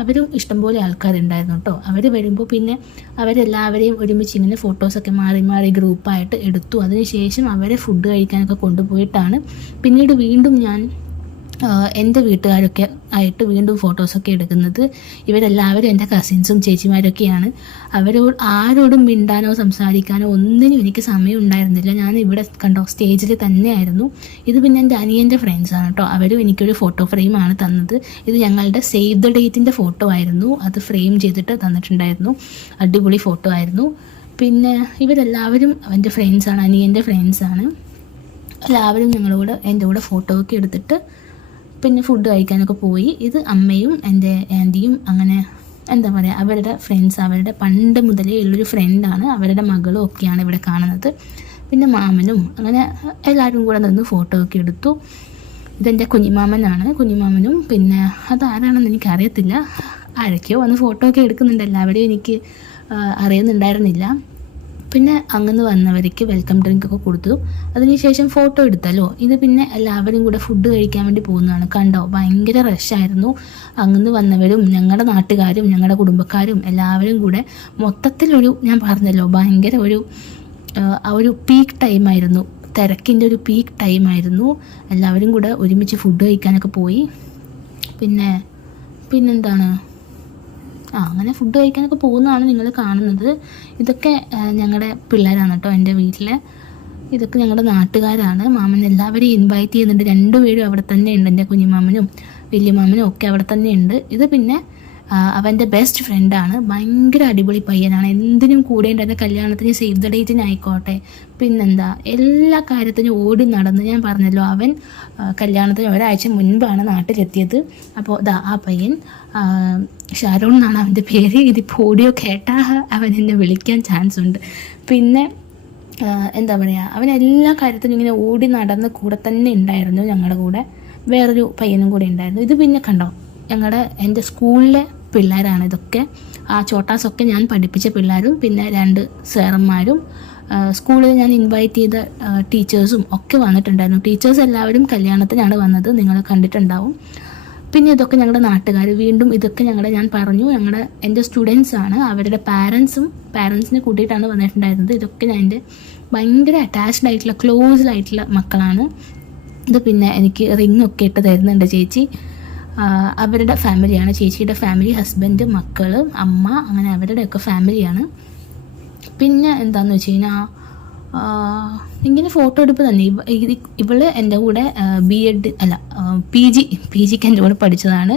അവരും ഇഷ്ടംപോലെ ആൾക്കാരുണ്ടായിരുന്നു കേട്ടോ. അവർ വരുമ്പോൾ പിന്നെ അവരെല്ലാവരെയും ഒരുമിച്ച് ഇങ്ങനെ ഫോട്ടോസൊക്കെ മാറി മാറി ഗ്രൂപ്പായിട്ട് എടുത്തു. അതിനുശേഷം അവരെ ഫുഡ് കഴിക്കാനൊക്കെ കൊണ്ടുപോയിട്ടാണ് പിന്നീട് വീണ്ടും ഞാൻ എൻ്റെ വീട്ടുകാരൊക്കെ ആയിട്ട് വീണ്ടും ഫോട്ടോസൊക്കെ എടുക്കുന്നത്. ഇവരെല്ലാവരും എൻ്റെ കസിൻസും ചേച്ചിമാരൊക്കെയാണ്. ആരോടും മിണ്ടാനോ സംസാരിക്കാനോ ഒന്നിനും എനിക്ക് സമയം ഉണ്ടായിരുന്നില്ല. ഞാൻ ഇവിടെ കണ്ടോ സ്റ്റേജിൽ തന്നെയായിരുന്നു. ഇത് പിന്നെ എൻ്റെ അനിയൻ്റെ ഫ്രണ്ട്സാണ് കേട്ടോ. അവരും എനിക്കൊരു ഫോട്ടോ ഫ്രെയിമാണ് തന്നത്. ഇത് ഞങ്ങളുടെ സേവ് ദ ഡേറ്റിൻ്റെ ഫോട്ടോ ആയിരുന്നു. അത് ഫ്രെയിം ചെയ്തിട്ട് തന്നിട്ടുണ്ടായിരുന്നു. അടിപൊളി ഫോട്ടോ ആയിരുന്നു. പിന്നെ ഇവരെല്ലാവരും എൻ്റെ ഫ്രണ്ട്സാണ്, അനിയൻ്റെ ഫ്രണ്ട്സാണ്. എല്ലാവരും എൻ്റെ കൂടെ ഫോട്ടോ ഒക്കെ എടുത്തിട്ട് പിന്നെ ഫുഡ് കഴിക്കാനൊക്കെ പോയി. ഇത് അമ്മയും എൻ്റെ ആൻറ്റിയും അങ്ങനെ അവരുടെ ഫ്രണ്ട്സ്, അവരുടെ പണ്ട് മുതലേ ഉള്ളൊരു ഫ്രണ്ടാണ്. അവരുടെ മകളും ഒക്കെയാണ് ഇവിടെ കാണുന്നത്. പിന്നെ മാമനും അങ്ങനെ എല്ലാവരും കൂടെ നിന്ന് ഫോട്ടോ ഒക്കെ എടുത്തു. ഇതെൻ്റെ കുഞ്ഞിമാമനും പിന്നെ അതാരാണെന്ന് എനിക്കറിയത്തില്ല. ആരൊക്കെയോ വന്ന് ഫോട്ടോ ഒക്കെ എടുക്കുന്നുണ്ട്. എല്ലാവരെയും എനിക്ക് അറിയുന്നുണ്ടായിരുന്നില്ല. പിന്നെ അങ്ങനെ വന്നവർക്ക് വെൽക്കം ഡ്രിങ്ക് ഒക്കെ കൊടുത്തു. അതിനുശേഷം ഫോട്ടോ എടുത്തല്ലോ. ഇത് പിന്നെ എല്ലാവരും കൂടെ ഫുഡ് കഴിക്കാൻ വേണ്ടി പോകുന്നതാണ്. കണ്ടോ, ഭയങ്കര റഷായിരുന്നു. അങ്ങനെ വന്നവരും ഞങ്ങളുടെ നാട്ടുകാരും ഞങ്ങളുടെ കുടുംബക്കാരും എല്ലാവരും കൂടെ മൊത്തത്തിലൊരു, ഞാൻ പറഞ്ഞല്ലോ, ഭയങ്കര ഒരു പീക്ക് ടൈമായിരുന്നു. തിരക്കിൻ്റെ ഒരു പീക്ക് ടൈമായിരുന്നു. എല്ലാവരും കൂടെ ഒരുമിച്ച് ഫുഡ് കഴിക്കാനൊക്കെ പോയി. പിന്നെന്താണ്, അങ്ങനെ ഫുഡ് കഴിക്കാനൊക്കെ പോകുന്നതാണ് നിങ്ങൾ കാണുന്നത്. ഇതൊക്കെ ഞങ്ങളുടെ പിള്ളേരാണ് കേട്ടോ, എൻ്റെ വീട്ടിലെ. ഇതൊക്കെ ഞങ്ങളുടെ നാട്ടുകാരാണ്. മാമൻ എല്ലാവരെയും ഇൻവൈറ്റ് ചെയ്യുന്നുണ്ട്. 2 പേരും അവിടെ തന്നെ ഉണ്ട്. എൻ്റെ കുഞ്ഞിമാമനും വലിയമാമനും ഒക്കെ അവിടെ തന്നെ ഉണ്ട്. ഇത് പിന്നെ അവൻ്റെ ബെസ്റ്റ് ഫ്രണ്ടാണ്. ഭയങ്കര അടിപൊളി പയ്യനാണ്. എന്തിനും കൂടെ ഉണ്ട്. എൻ്റെ കല്യാണത്തിന് സേവ് ദ ഡേറ്റിനായിക്കോട്ടെ, പിന്നെന്താ എല്ലാ കാര്യത്തിനും ഓടി നടന്ന്. ഞാൻ പറഞ്ഞല്ലോ, അവൻ കല്യാണത്തിന് ഒരാഴ്ച മുൻപാണ് നാട്ടിലെത്തിയത്. അപ്പോൾ ആ പയ്യൻ ഷാരോൺ എന്നാണ് അവൻ്റെ പേര്. ഇതിപ്പോൾ ഓഡിയോ കേട്ടാൽ അവൻ എന്നെ വിളിക്കാൻ ചാൻസ് ഉണ്ട്. പിന്നെ അവൻ എല്ലാ കാര്യത്തിനും ഇങ്ങനെ ഓടി നടന്ന് കൂടെ തന്നെ ഉണ്ടായിരുന്നു. ഞങ്ങളുടെ കൂടെ വേറൊരു പയ്യനും കൂടെ ഉണ്ടായിരുന്നു. ഇത് പിന്നെ കണ്ടോ, എൻ്റെ സ്കൂളിലെ പിള്ളേരാണ് ഇതൊക്കെ. ആ ചോട്ടാസൊക്കെ ഞാൻ പഠിപ്പിച്ച പിള്ളേരും പിന്നെ 2 സാറന്മാരും സ്കൂളിൽ ഞാൻ ഇൻവൈറ്റ് ചെയ്ത ടീച്ചേഴ്സും ഒക്കെ വന്നിട്ടുണ്ടായിരുന്നു. ടീച്ചേഴ്സ് എല്ലാവരും കല്യാണത്തിനാണ് വന്നത്, നിങ്ങൾ കണ്ടിട്ടുണ്ടാവും. പിന്നെ ഇതൊക്കെ ഞങ്ങളുടെ നാട്ടുകാർ. വീണ്ടും ഇതൊക്കെ ഞാൻ പറഞ്ഞു എൻ്റെ സ്റ്റുഡൻസാണ്. അവരുടെ പാരൻസിനെ കൂട്ടിയിട്ടാണ് വന്നിട്ടുണ്ടായിരുന്നത്. ഇതൊക്കെ എൻ്റെ ഭയങ്കര അറ്റാച്ച്ഡ് ആയിട്ടുള്ള ക്ലോസ്ഡ് ആയിട്ടുള്ള മക്കളാണ്. ഇത് പിന്നെ എനിക്ക് റിങ്ങൊക്കെ ഇട്ട് തരുന്നുണ്ട് ചേച്ചി. അവരുടെ ഫാമിലിയാണ്, ചേച്ചിയുടെ ഫാമിലി, ഹസ്ബൻഡ്, മക്കൾ, അമ്മ, അങ്ങനെ അവരുടെയൊക്കെ ഫാമിലിയാണ്. പിന്നെ എന്താണെന്ന് വെച്ച് കഴിഞ്ഞാൽ ഇങ്ങനെ ഫോട്ടോ എടുപ്പ് തന്നെ. ഇവള് എൻ്റെ കൂടെ BEd അല്ല PGക്ക് എൻ്റെ കൂടെ പഠിച്ചതാണ്.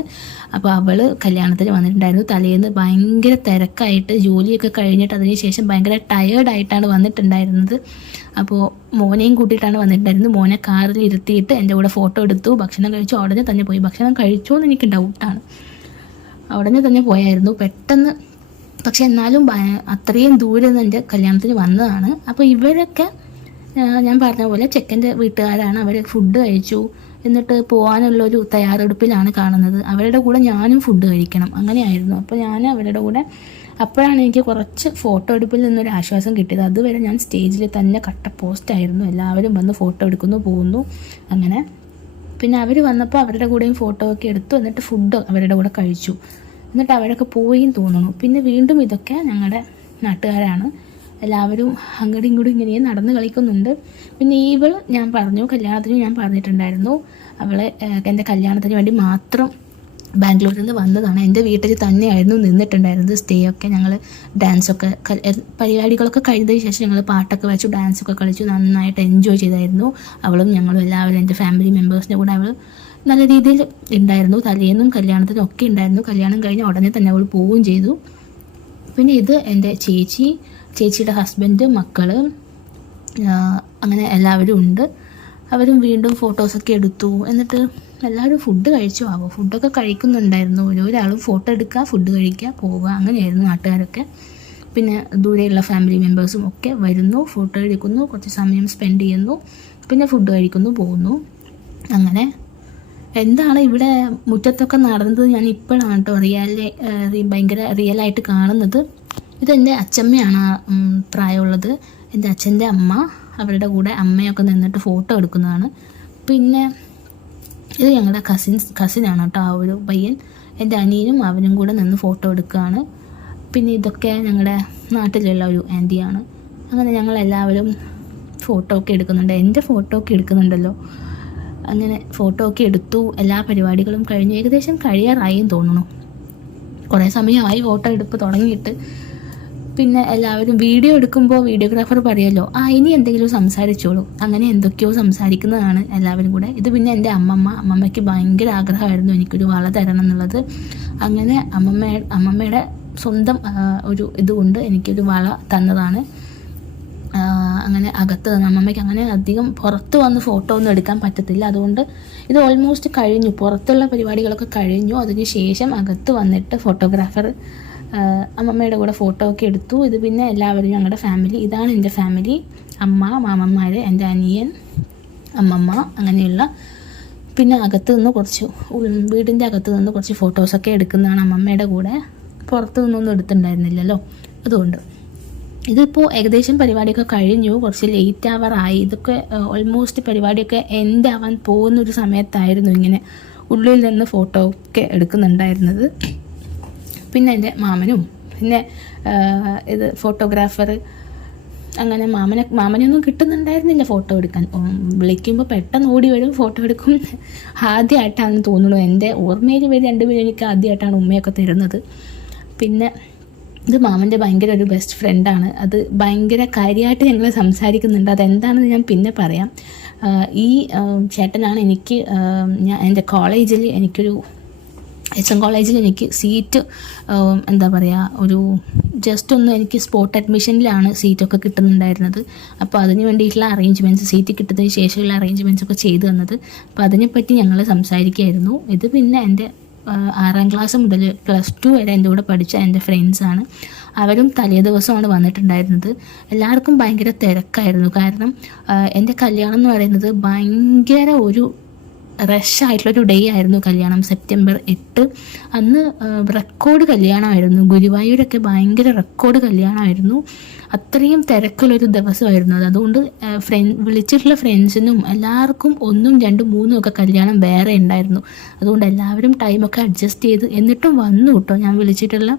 അപ്പോൾ അവൾ കല്യാണത്തിന് വന്നിട്ടുണ്ടായിരുന്നു. തലേന്ന് ഭയങ്കര തിരക്കായിട്ട് ജോലിയൊക്കെ കഴിഞ്ഞിട്ട് അതിന് ശേഷം ഭയങ്കര ടയേർഡായിട്ടാണ് വന്നിട്ടുണ്ടായിരുന്നത്. അപ്പോൾ മോനെയും കൂട്ടിയിട്ടാണ് വന്നിട്ടുണ്ടായിരുന്നത്. മോനെ കാറിൽ ഇരുത്തിയിട്ട് എൻ്റെ കൂടെ ഫോട്ടോ എടുത്തു. ഭക്ഷണം കഴിച്ചു, ഉടനെ തന്നെ പോയി. ഭക്ഷണം കഴിച്ചോ എന്ന് എനിക്ക് ഡൗട്ടാണ്. ഉടനെ തന്നെ പോയായിരുന്നു പെട്ടെന്ന്. പക്ഷെ എന്നാലും അത്രയും ദൂരെ നിന്ന് എൻ്റെ കല്യാണത്തിന് വന്നതാണ്. അപ്പോൾ ഇവരൊക്കെ ഞാൻ പറഞ്ഞ പോലെ ചെക്കൻ്റെ വീട്ടുകാരാണ്. അവർ ഫുഡ് കഴിച്ചു, എന്നിട്ട് പോകാനുള്ളൊരു തയ്യാറെടുപ്പിലാണ് കാണുന്നത്. അവരുടെ കൂടെ ഞാനും ഫുഡ് കഴിക്കണം, അങ്ങനെയായിരുന്നു. അപ്പോൾ ഞാൻ അവരുടെ കൂടെ, അപ്പോഴാണ് എനിക്ക് കുറച്ച് ഫോട്ടോ എടുപ്പിൽ നിന്നൊരു ആശ്വാസം കിട്ടിയത്. അതുവരെ ഞാൻ സ്റ്റേജിൽ തന്നെ കട്ട പോസ്റ്റായിരുന്നു. എല്ലാവരും വന്ന് ഫോട്ടോ എടുക്കുന്നു, പോകുന്നു, അങ്ങനെ. പിന്നെ അവർ വന്നപ്പോൾ അവരുടെ കൂടെയും ഫോട്ടോ ഒക്കെ എടുത്തു. എന്നിട്ട് ഫുഡ് അവരുടെ കൂടെ കഴിച്ചു. എന്നിട്ട് അവരൊക്കെ പോയിന്ന് തോന്നുന്നു. പിന്നെ വീണ്ടും ഇതൊക്കെ ഞങ്ങളുടെ നാട്ടുകാരാണ്. എല്ലാവരും അങ്ങോട്ടും ഇങ്ങോട്ടും ഇങ്ങനെ നടന്ന് കളിക്കുന്നുണ്ട്. പിന്നെ ഇവൾ ഞാൻ പറഞ്ഞു, കല്യാണത്തിന് ഞാൻ പറഞ്ഞിട്ടുണ്ടായിരുന്നു, അവളെ എൻ്റെ കല്യാണത്തിന് വേണ്ടി മാത്രം ബാംഗ്ലൂരിൽ നിന്ന് വന്നതാണ്. എൻ്റെ വീട്ടിൽ തന്നെയായിരുന്നു നിന്നിട്ടുണ്ടായിരുന്നത്. സ്റ്റേ ഒക്കെ ഞങ്ങൾ ഡാൻസൊക്കെ പരിപാടികളൊക്കെ കഴിഞ്ഞതിന് ശേഷം ഞങ്ങൾ പാട്ടൊക്കെ വെച്ചു, ഡാൻസൊക്കെ കളിച്ചു, നന്നായിട്ട് എൻജോയ് ചെയ്തായിരുന്നു. അവളും ഞങ്ങളും എല്ലാവരും എൻ്റെ ഫാമിലി മെമ്പേഴ്സിൻ്റെ കൂടെ അവൾ നല്ല രീതിയിൽ ഉണ്ടായിരുന്നു. തലേന്നും കല്യാണത്തിനും ഒക്കെ ഉണ്ടായിരുന്നു. കല്യാണം കഴിഞ്ഞ് ഉടനെ തന്നെ അവൾ പോവുകയും ചെയ്തു. പിന്നെ ഇത് എൻ്റെ ചേച്ചിയുടെ ഹസ്ബൻഡ്, മക്കൾ, അങ്ങനെ എല്ലാവരും ഉണ്ട്. അവരും വീണ്ടും ഫോട്ടോസൊക്കെ എടുത്തു. എന്നിട്ട് എല്ലാവരും ഫുഡ് കഴിച്ചു ആവോ, ഫുഡൊക്കെ കഴിക്കുന്നുണ്ടായിരുന്നു. ഓരോരാളും ഫോട്ടോ എടുക്കുക, ഫുഡ് കഴിക്കുക, പോവുക, അങ്ങനെയായിരുന്നു നാട്ടുകാരൊക്കെ. പിന്നെ ദൂരെയുള്ള ഫാമിലി മെമ്പേഴ്സും ഒക്കെ വരുന്നു, ഫോട്ടോ എടുക്കുന്നു, കുറച്ച് സമയം സ്പെൻഡ് ചെയ്യുന്നു, പിന്നെ ഫുഡ് കഴിക്കുന്നു, പോകുന്നു. അങ്ങനെ എന്താണ് ഇവിടെ മുറ്റത്തൊക്കെ നടന്നത് ഞാൻ ഇപ്പോഴാണ് കേട്ടോ ഭയങ്കര റിയലായിട്ട് കാണുന്നത്. ഇതെൻ്റെ അച്ഛമ്മയാണ്, പ്രായമുള്ളത്. എൻ്റെ അച്ഛൻ്റെ അമ്മ, അവരുടെ കൂടെ അമ്മയൊക്കെ നിന്നിട്ട് ഫോട്ടോ എടുക്കുന്നതാണ്. പിന്നെ ഇത് ഞങ്ങളുടെ കസിനാണ് കേട്ടോ, ആ ഒരു പയ്യൻ. എൻ്റെ അനിയനും അവനും കൂടെ നിന്ന് ഫോട്ടോ എടുക്കുകയാണ്. പിന്നെ ഇതൊക്കെ ഞങ്ങളുടെ നാട്ടിലുള്ള ഒരു ആൻറ്റിയാണ്. അങ്ങനെ ഞങ്ങളെല്ലാവരും ഫോട്ടോ ഒക്കെ എടുക്കുന്നുണ്ട്. എൻ്റെ ഫോട്ടോ ഒക്കെ എടുക്കുന്നുണ്ടല്ലോ. അങ്ങനെ ഫോട്ടോ ഒക്കെ എടുത്തു. എല്ലാ പരിപാടികളും കഴിഞ്ഞു. ഏകദേശം കഴിയാറായും തോന്നുന്നു. കുറേ സമയമായി ഫോട്ടോ എടുപ്പ് തുടങ്ങിയിട്ട്. പിന്നെ എല്ലാവരും വീഡിയോ എടുക്കുമ്പോൾ വീഡിയോഗ്രാഫർ പറയുമല്ലോ, ഇനി എന്തെങ്കിലും സംസാരിച്ചോളൂ, അങ്ങനെ എന്തൊക്കെയോ സംസാരിക്കുന്നതാണ് എല്ലാവരും കൂടെ. ഇത് പിന്നെ എൻ്റെ അമ്മമ്മയ്ക്ക് ഭയങ്കര ആഗ്രഹമായിരുന്നു എനിക്കൊരു വള തരണം എന്നുള്ളത്. അങ്ങനെ അമ്മമ്മയുടെ സ്വന്തം ഒരു ഇതുകൊണ്ട് എനിക്കൊരു വള തന്നതാണ്. അങ്ങനെ അകത്ത് അമ്മമ്മയ്ക്ക് അങ്ങനെ അധികം പുറത്ത് വന്ന് ഫോട്ടോ ഒന്നും എടുക്കാൻ പറ്റത്തില്ല. അതുകൊണ്ട് ഇത് ഓൾമോസ്റ്റ് കഴിഞ്ഞു, പുറത്തുള്ള പരിപാടികളൊക്കെ കഴിഞ്ഞു. അതിന് ശേഷം അകത്ത് വന്നിട്ട് ഫോട്ടോഗ്രാഫർ അമ്മമ്മയുടെ കൂടെ ഫോട്ടോ ഒക്കെ എടുത്തു. ഇത് പിന്നെ എല്ലാവരും ഞങ്ങളുടെ ഫാമിലി, ഇതാണ് എൻ്റെ ഫാമിലി. അമ്മ, മാമന്മാർ, എൻ്റെ അനിയൻ, അമ്മമ്മ, അങ്ങനെയുള്ള. പിന്നെ അകത്ത് നിന്ന് വീടിൻ്റെ അകത്ത് നിന്ന് കുറച്ച് ഫോട്ടോസൊക്കെ എടുക്കുന്നതാണ് അമ്മമ്മയുടെ കൂടെ. പുറത്ത് നിന്നൊന്നും എടുത്തിട്ടുണ്ടായിരുന്നില്ലല്ലോ, അതുകൊണ്ട്. ഇതിപ്പോൾ ഏകദേശം പരിപാടിയൊക്കെ കഴിഞ്ഞു, കുറച്ച് ലേറ്റ് ആവാറായി. ഇതൊക്കെ ഓൾമോസ്റ്റ് പരിപാടിയൊക്കെ എൻഡ് ആവാൻ പോകുന്നൊരു സമയത്തായിരുന്നു ഇങ്ങനെ ഉള്ളിൽ നിന്ന് ഫോട്ടോ ഒക്കെ എടുക്കുന്നുണ്ടായിരുന്നത്. പിന്നെ എൻ്റെ മാമനും, പിന്നെ ഇത് ഫോട്ടോഗ്രാഫർ, അങ്ങനെ മാമനൊന്നും കിട്ടുന്നുണ്ടായിരുന്നില്ല ഫോട്ടോ എടുക്കാൻ. വിളിക്കുമ്പോൾ പെട്ടെന്ന് ഓടി വരും, ഫോട്ടോ എടുക്കും. ആദ്യമായിട്ടാണെന്ന് തോന്നുന്നു, എൻ്റെ ഓർമ്മയിൽ ഇവർ രണ്ടുപേരും എനിക്ക് ആദ്യമായിട്ടാണ് ഉമ്മയൊക്കെ തരുന്നത്. പിന്നെ ഇത് മാമൻ്റെ ഭയങ്കര ഒരു ബെസ്റ്റ് ഫ്രണ്ടാണ്. അത് ഭയങ്കര കാര്യമായിട്ട് ഞങ്ങൾ സംസാരിക്കുന്നുണ്ട്. അതെന്താണെന്ന് ഞാൻ പിന്നെ പറയാം. ഈ ചേട്ടനാണ് എൻ്റെ കോളേജിൽ എനിക്കൊരു SM കോളേജിൽ എനിക്ക് സീറ്റ് എന്താ പറയുക, ഒരു ജസ്റ്റ് ഒന്ന് എനിക്ക് സ്പോട്ട് അഡ്മിഷനിലാണ് സീറ്റൊക്കെ കിട്ടുന്നുണ്ടായിരുന്നത്. അപ്പോൾ അതിന് വേണ്ടിയിട്ടുള്ള അറേഞ്ച്മെൻറ്റ്സ്, സീറ്റ് കിട്ടുന്നതിന് ശേഷമുള്ള അറേഞ്ച്മെൻറ്റ്സ് ഒക്കെ ചെയ്തു തന്നത്. അപ്പോൾ അതിനെപ്പറ്റി ഞങ്ങൾ സംസാരിക്കുകയായിരുന്നു. ഇത് പിന്നെ എൻ്റെ 6ാം ക്ലാസ് മുതൽ +2 വരെ എൻ്റെ കൂടെ പഠിച്ച എൻ്റെ ഫ്രണ്ട്സാണ്. അവരും തലേ ദിവസമാണ് വന്നിട്ടുണ്ടായിരുന്നത്. എല്ലാവർക്കും ഭയങ്കര തിരക്കായിരുന്നു. കാരണം എൻ്റെ കല്യാണം എന്ന് പറയുന്നത് ഭയങ്കര ഒരു റഷായിട്ടുള്ളൊരു ഡേ ആയിരുന്നു കല്യാണം. സെപ്റ്റംബർ 8. അന്ന് റെക്കോർഡ് കല്യാണമായിരുന്നു. ഗുരുവായൂരൊക്കെ ഭയങ്കര റെക്കോർഡ് കല്യാണമായിരുന്നു. അത്രയും തിരക്കുള്ളൊരു ദിവസമായിരുന്നു അത്. അതുകൊണ്ട് വിളിച്ചിട്ടുള്ള ഫ്രണ്ട്സിനും എല്ലാവർക്കും 1, 2, 3 ഒക്കെ കല്യാണം വേറെ ഉണ്ടായിരുന്നു. അതുകൊണ്ട് എല്ലാവരും ടൈമൊക്കെ അഡ്ജസ്റ്റ് ചെയ്ത് എന്നിട്ടും വന്നു കേട്ടോ. ഞാൻ വിളിച്ചിട്ടുള്ള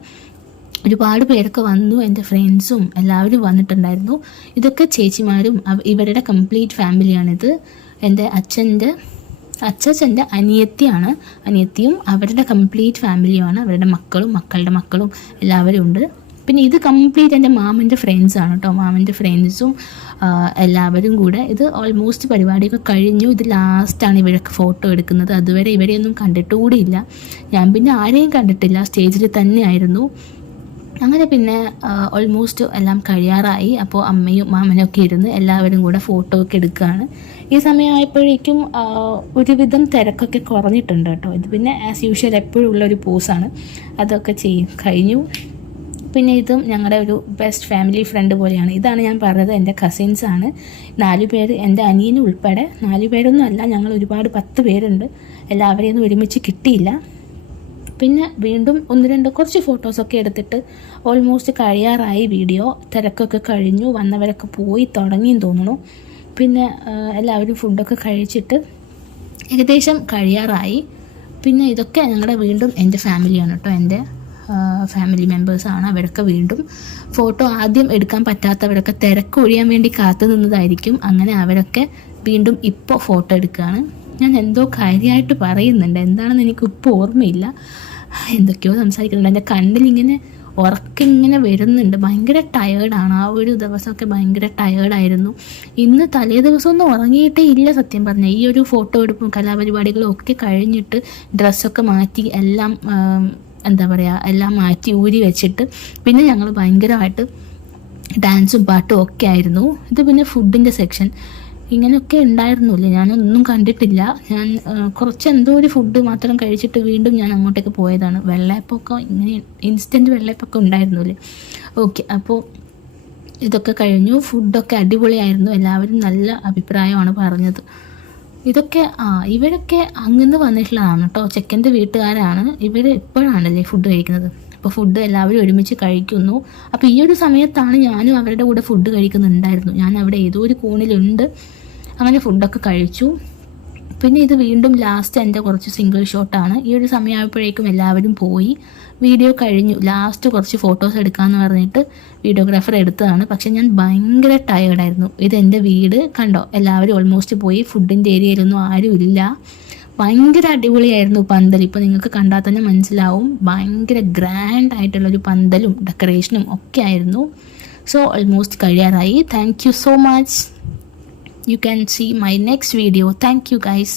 ഒരുപാട് പേരൊക്കെ വന്നു. എൻ്റെ ഫ്രണ്ട്സും എല്ലാവരും വന്നിട്ടുണ്ടായിരുന്നു. ഇതൊക്കെ ചേച്ചിമാരും ഇവരുടെ കംപ്ലീറ്റ് ഫാമിലിയാണിത്. എൻ്റെ അച്ഛൻ്റെ അനിയത്തിയും അവരുടെ കംപ്ലീറ്റ് ഫാമിലിയുമാണ്. അവരുടെ മക്കളും മക്കളുടെ മക്കളും എല്ലാവരും ഉണ്ട്. പിന്നെ ഇത് കംപ്ലീറ്റ് എൻ്റെ മാമൻ്റെ ഫ്രണ്ട്സാണ് കേട്ടോ. മാമൻ്റെ ഫ്രണ്ട്സും എല്ലാവരും കൂടെ. ഇത് ഓൾമോസ്റ്റ് പരിപാടിയൊക്കെ കഴിഞ്ഞു. ഇത് ലാസ്റ്റാണ് ഇവരൊക്കെ ഫോട്ടോ എടുക്കുന്നത്. അതുവരെ ഇവരെയൊന്നും കണ്ടിട്ടുകൂടിയില്ല. ഞാൻ പിന്നെ ആരെയും കണ്ടിട്ടില്ല, സ്റ്റേജിൽ തന്നെയായിരുന്നു. അങ്ങനെ പിന്നെ ഓൾമോസ്റ്റ് എല്ലാം കഴിയാറായി. അപ്പോൾ അമ്മയും മാമനൊക്കെ ഇരുന്ന് എല്ലാവരും കൂടെ ഫോട്ടോ ഒക്കെ എടുക്കുകയാണ്. ഈ സമയമായപ്പോഴേക്കും ഒരുവിധം തിരക്കൊക്കെ കുറഞ്ഞിട്ടുണ്ട് കേട്ടോ. ഇത് പിന്നെ ആസ് യൂഷ്വൽ എപ്പോഴും ഉള്ളൊരു പോസാണ്. അതൊക്കെ കഴിഞ്ഞു. പിന്നെ ഇതും ഞങ്ങളുടെ ഒരു ബെസ്റ്റ് ഫാമിലി ഫ്രണ്ട് പോലെയാണ്. ഇതാണ് ഞാൻ പറഞ്ഞത്, എൻ്റെ കസിൻസാണ് 4 പേര്, എൻ്റെ അനിയനും ഉൾപ്പെടെ. 4 പേരൊന്നും അല്ല, ഞങ്ങൾ ഒരുപാട് 10 പേരുണ്ട്. എല്ലാവരെയും ഒന്നും ഒരുമിച്ച് കിട്ടിയില്ല. പിന്നെ വീണ്ടും 1-2 കുറച്ച് ഫോട്ടോസൊക്കെ എടുത്തിട്ട് ഓൾമോസ്റ്റ് കഴിയാറായി വീഡിയോ. തിരക്കൊക്കെ കഴിഞ്ഞു, വന്നവരൊക്കെ പോയി തുടങ്ങിയെന്ന് തോന്നുന്നു. പിന്നെ എല്ലാവരും ഫുഡൊക്കെ കഴിച്ചിട്ട് ഏകദേശം കഴിയാറായി. പിന്നെ ഇതൊക്കെ ഞങ്ങളുടെ വീണ്ടും എൻ്റെ ഫാമിലിയാണ് കേട്ടോ, എൻ്റെ ഫാമിലി മെമ്പേഴ്സാണ്. അവരൊക്കെ വീണ്ടും ഫോട്ടോ ആദ്യം എടുക്കാൻ പറ്റാത്തവരൊക്കെ തിരക്ക് ഒഴിയാൻ വേണ്ടി കാത്തു നിന്നതായിരിക്കും. അങ്ങനെ അവരൊക്കെ വീണ്ടും ഇപ്പോൾ ഫോട്ടോ എടുക്കുകയാണ്. ഞാൻ എന്തോ കാര്യമായിട്ട് പറയുന്നുണ്ട്, എന്താണെന്ന് എനിക്കിപ്പോൾ ഓർമ്മയില്ല. എന്തൊക്കെയോ സംസാരിക്കുന്നുണ്ട്. എൻ്റെ കണ്ണിലിങ്ങനെ ഉറക്കിങ്ങനെ വരുന്നുണ്ട്. ഭയങ്കര ടയേർഡാണ്. ആ ഒരു ദിവസമൊക്കെ ഭയങ്കര ടയേർഡായിരുന്നു. ഇന്ന് തലേ ദിവസമൊന്നും ഉറങ്ങിയിട്ടേ ഇല്ല സത്യം പറഞ്ഞാൽ. ഈ ഒരു ഫോട്ടോ എടുപ്പും കലാപരിപാടികളും ഒക്കെ കഴിഞ്ഞിട്ട് ഡ്രസ്സൊക്കെ മാറ്റി എല്ലാം എന്താ പറയുക, എല്ലാം മാറ്റി ഊരി വെച്ചിട്ട് പിന്നെ ഞങ്ങൾ ഭയങ്കരമായിട്ട് ഡാൻസും പാട്ടും ഒക്കെ ആയിരുന്നു. ഇത് പിന്നെ ഫുഡിൻ്റെ സെക്ഷൻ ഇങ്ങനെയൊക്കെ ഉണ്ടായിരുന്നില്ല, ഞാനൊന്നും കണ്ടിട്ടില്ല. ഞാൻ കുറച്ച് എന്തോ ഒരു ഫുഡ് മാത്രം കഴിച്ചിട്ട് വീണ്ടും ഞാൻ അങ്ങോട്ടേക്ക് പോയതാണ്. വെള്ളയപ്പമൊക്കെ ഇങ്ങനെ ഇൻസ്റ്റൻറ്റ് വെള്ളയപ്പമൊക്കെ ഉണ്ടായിരുന്നില്ലേ. ഓക്കെ, അപ്പോൾ ഇതൊക്കെ കഴിഞ്ഞു. ഫുഡൊക്കെ അടിപൊളിയായിരുന്നു. എല്ലാവരും നല്ല അഭിപ്രായമാണ് പറഞ്ഞത്. ഇതൊക്കെ ഇവരൊക്കെ അങ്ങനെ വന്നിട്ടുള്ളതാണ് കേട്ടോ, ചെക്കൻ്റെ വീട്ടുകാരാണ്. ഇവർ ഇപ്പോഴാണല്ലേ ഫുഡ് കഴിക്കുന്നത്. അപ്പോൾ ഫുഡ് എല്ലാവരും ഒരുമിച്ച് കഴിക്കുന്നു. അപ്പോൾ ഈ ഒരു സമയത്താണ് ഞാനും അവരുടെ കൂടെ ഫുഡ് കഴിക്കുന്നുണ്ടായിരുന്നു. ഞാൻ അവിടെ ഏതോ ഒരു കോണിലുണ്ട്. അങ്ങനെ ഫുഡൊക്കെ കഴിച്ചു. പിന്നെ ഇത് വീണ്ടും ലാസ്റ്റ് എൻ്റെ കുറച്ച് സിംഗിൾ ഷോട്ടാണ്. ഈ ഒരു സമയമായപ്പോഴേക്കും എല്ലാവരും പോയി. വീഡിയോ കഴിഞ്ഞു. ലാസ്റ്റ് കുറച്ച് ഫോട്ടോസ് എടുക്കാമെന്ന് പറഞ്ഞിട്ട് വീഡിയോഗ്രാഫർ എടുത്തതാണ്. പക്ഷെ ഞാൻ ഭയങ്കര ടയേർഡായിരുന്നു. ഇതെൻ്റെ വീട് കണ്ടോ, എല്ലാവരും ഓൾമോസ്റ്റ് പോയി. ഫുഡിൻ്റെ ഏരിയയിലൊന്നും ആരും ഇല്ല. ഭയങ്കര അടിപൊളിയായിരുന്നു പന്തൽ. ഇപ്പോൾ നിങ്ങൾക്ക് കണ്ടാൽ തന്നെ മനസ്സിലാവും, ഭയങ്കര ഗ്രാൻഡ് ആയിട്ടുള്ളൊരു പന്തലും ഡെക്കറേഷനും ഒക്കെ ആയിരുന്നു. സോ ഓൾമോസ്റ്റ് കഴിയാറായി. Thank you so much. You can see my next video. Thank you guys.